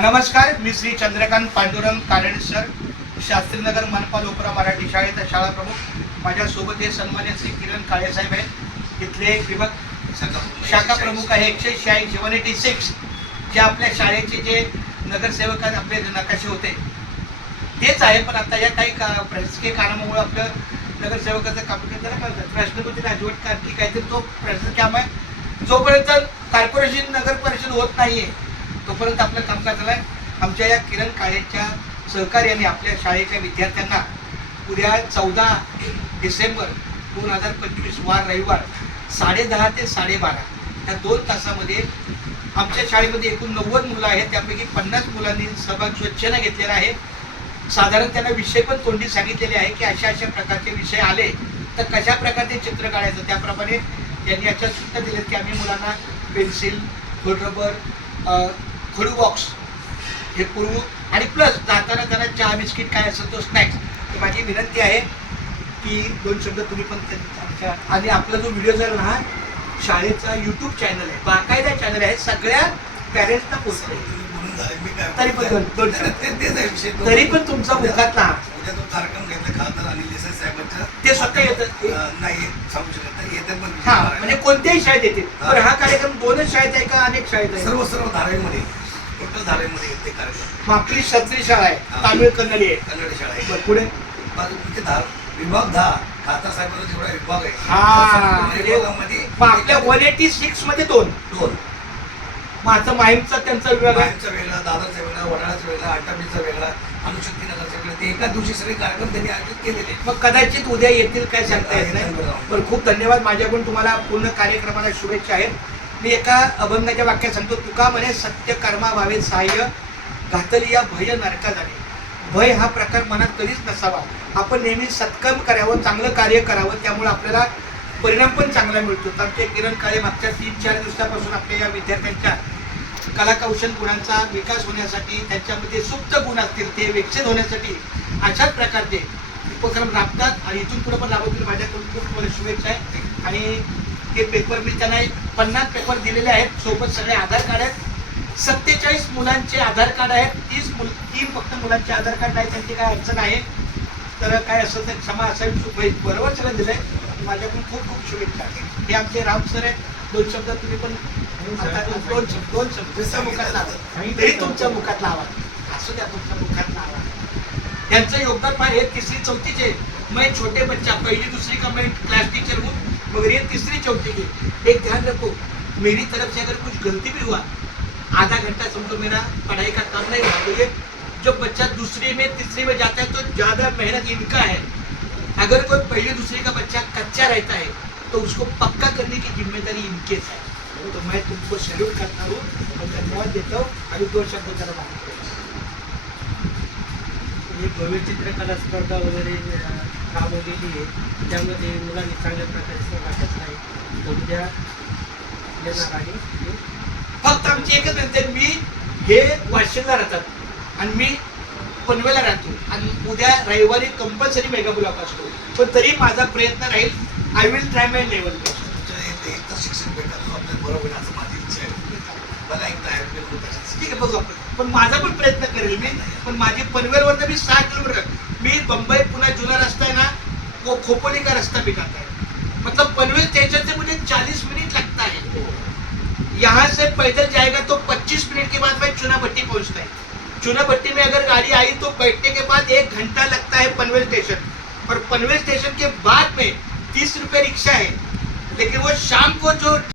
नमस्कार, मी श्री चंद्रकांत पांडुरंग कानडे सर, शास्त्रीनगर मनपा लोकरा मराठी शाळेत शाळा प्रमुख. माझ्यासोबत हे सन्मान्य श्री किरण काळे साहेब आहेत, इथले विभाग शाखा प्रमुख आहे. 186 जे आपल्या शाळेचे जे नगरसेवक आपले नकाशे होते तेच आहे. पण आता या काही प्रशासकीय कारणामुळे आपलं नगरसेवकाचं काम राष्ट्रपती राजवट कार्तिक काहीतरी तो प्रशासकीय काम आहे. जोपर्यंत कॉर्पोरेशन नगर परिषद होत नाहीये तोपर्यंत आपलं कामकाज आहे. आमच्या या किरण काळेच्या सहकार्याने आपल्या शाळेच्या विद्यार्थ्यांना उद्या 14 डिसेंबर 2025 वार रविवार 10:30 ते 12:30 या 2 तासामध्ये आमच्या शाळेमध्ये एकूण 90 मुलं आहेत. त्यापैकी 50 मुलांनी सहभाग स्वच्छेने घेतलेला आहे. साधारण त्यांना विषय पण तोंडी सांगितलेले आहे की अशा प्रकारचे विषय आले तर कशा प्रकारचे चित्र काढायचं. त्याप्रमाणे त्यांनी याच्या सूचना दिल्यात की आम्ही मुलांना पेन्सिल, खोड रबर, खडू बॉक्स हे पुरवू आणि प्लस जाताना त्यांना चहा बिस्किट काय असेल तो स्नॅक्स. तर माझी विनंती आहे की 2 शब्द तुम्ही पण आमच्या आणि आपला जो व्हिडिओ झाला ना शाळेचा यूट्यूब चॅनल आहे, बाकायदा चॅनल आहे, सगळ्या पॅरेंट्सना पोहोचते. तरी पण तुमचा मुखातला ते स्वतः येतं नाही सांगू शकत येते पण हा म्हणजे कोणत्याही शाळेत येते. तर हा कार्यक्रम 2च शाळेत आहे का अनेक शाळेत आहे? सर्व धारावीमध्ये टोटल धारावीमध्ये येते कार्यक्रम. आपली क्षत्रिय शाळा आहे, तामिळ कन्नडी आहे, कन्नड शाळा आहे. पुढे विभाग 10 खासदार साहेबांचा जेवढा विभाग आहे हा विभागामध्ये आपल्या 186 मध्ये 2 माझा माहीमचा त्यांचा विभाग आहे, माहीमचा वेगळा, दादरचा वेगळा, वडाळाचा वेगळा, अट्टापीचा वेगळा, अनुशक्ती नगरचा वेगळा. ते एका दिवशी सगळे कार्यक्रम त्यांनी आयोजित केलेले. मग कदाचित उद्या येतील काय सांगता येत नाही. पण खूप धन्यवाद. माझ्याकडून तुम्हाला पूर्ण कार्यक्रमाला शुभेच्छा आहेत. मी एका अभंगाच्या वाक्यात सांगतो, तुका म्हणे सत्य कर्मा भावे सहाय्य घातली या भय नरका जाणे. भय हा प्रकार मनात कधीच नसावा. आपण नेहमी सत्कर्म करावं, चांगलं कार्य करावं, त्यामुळे आपल्याला परिणाम पण चांगला मिळतो. तर आमचे किरण काळे मागच्या 3-4 दिवसापासून आपल्या या विद्यार्थ्यांच्या कलाकौशल गुणांचा विकास होण्यासाठी, त्यांच्यामध्ये सुप्त गुण असतील ते विकसित होण्यासाठी अशाच प्रकारचे उपक्रम राबतात आणि इथून पुढे पण राबवतील. माझ्याकडून खूप मला शुभेच्छा आहे. आणि हे पेपर मी त्यांना 50 पेपर दिलेले आहेत, सोबत सगळे आधार कार्ड आहेत. 47 मुलांचे आधार कार्ड आहेत, 3 फक्त मुलांचे आधार कार्ड नाही. त्यांची काय अडचण आहे तर काय असं तर क्षमा असावी. बरोबर सगळं दिलंय. माझ्याकडून खूप खूप शुभेच्छा. हे आमचे राऊत सर आहेत. 2 शब्द तुम्ही पण 2 शब्द तुमच्या मुखात लावा, तरी तुमच्या मुखात लावा, असू द्या तुमच्या मुखात लावा. यांचं योगदान फार. हे 3री 4थीचे मैं छोटे बच्चा 1ली 2री का मैं क्लास टीचर हूँ मगर ये 3री 4थी के. एक ध्यान रखो, मेरी तरफ से अगर कुछ गलती भी हुआ आधा घंटा समझो मेरा पढ़ाई का काम नहीं हुआ. तो ये जो बच्चा 2री में 3री में जाता है तो ज़्यादा मेहनत इनका है. अगर कोई 1ली 2री का बच्चा कच्चा रहता है तो उसको पक्का करने की जिम्मेदारी इनके है. तो मैं तुमको सैल्यूट करता हूँ और धन्यवाद देता हूँ. आणि 2 शब्द त्याला मागतो. भव्य चित्रकला स्पर्धा वगैरे राबवलेली आहे, त्यामध्ये मुलांनी चांगल्या प्रकारे सहभाग घेतला आहे. उद्या येणार आहे. फक्त आमची एकच म्हणते, मी हे वाशिमला राहतात आणि मी पनवेलला राहतो आणि उद्या रविवारी कंपल्सरी मेगा ब्लॉक असतो. पण तरी माझा प्रयत्न राहील, I will try my level best. शिक्षण भेटायला आपल्याला बरोबर असं माझी इच्छा आहे. मला ठीक आहे, बघू आपण. पण माझा पण प्रयत्न करेल मी. पण माझी पनवेलवरनं मी 6 किलोमीटर, मी बंबई पुणे जुना रास्ता है ना वो खोपोली का रास्ता भी जाता है. मतलब पनवेल स्टेशन से मुझे 40 मिनट लगता है. यहाँ से पैदल जाएगा तो 25 मिनट के बाद मैं चुनाभट्टी पहुँचता है. चुनाभट्टी में अगर गाड़ी आई तो बैठने के बाद 1 घंटा लगता है पनवेल स्टेशन. और पनवेल स्टेशन के बाद में 30 रुपये रिक्शा है. लेकिन वो शाम को जो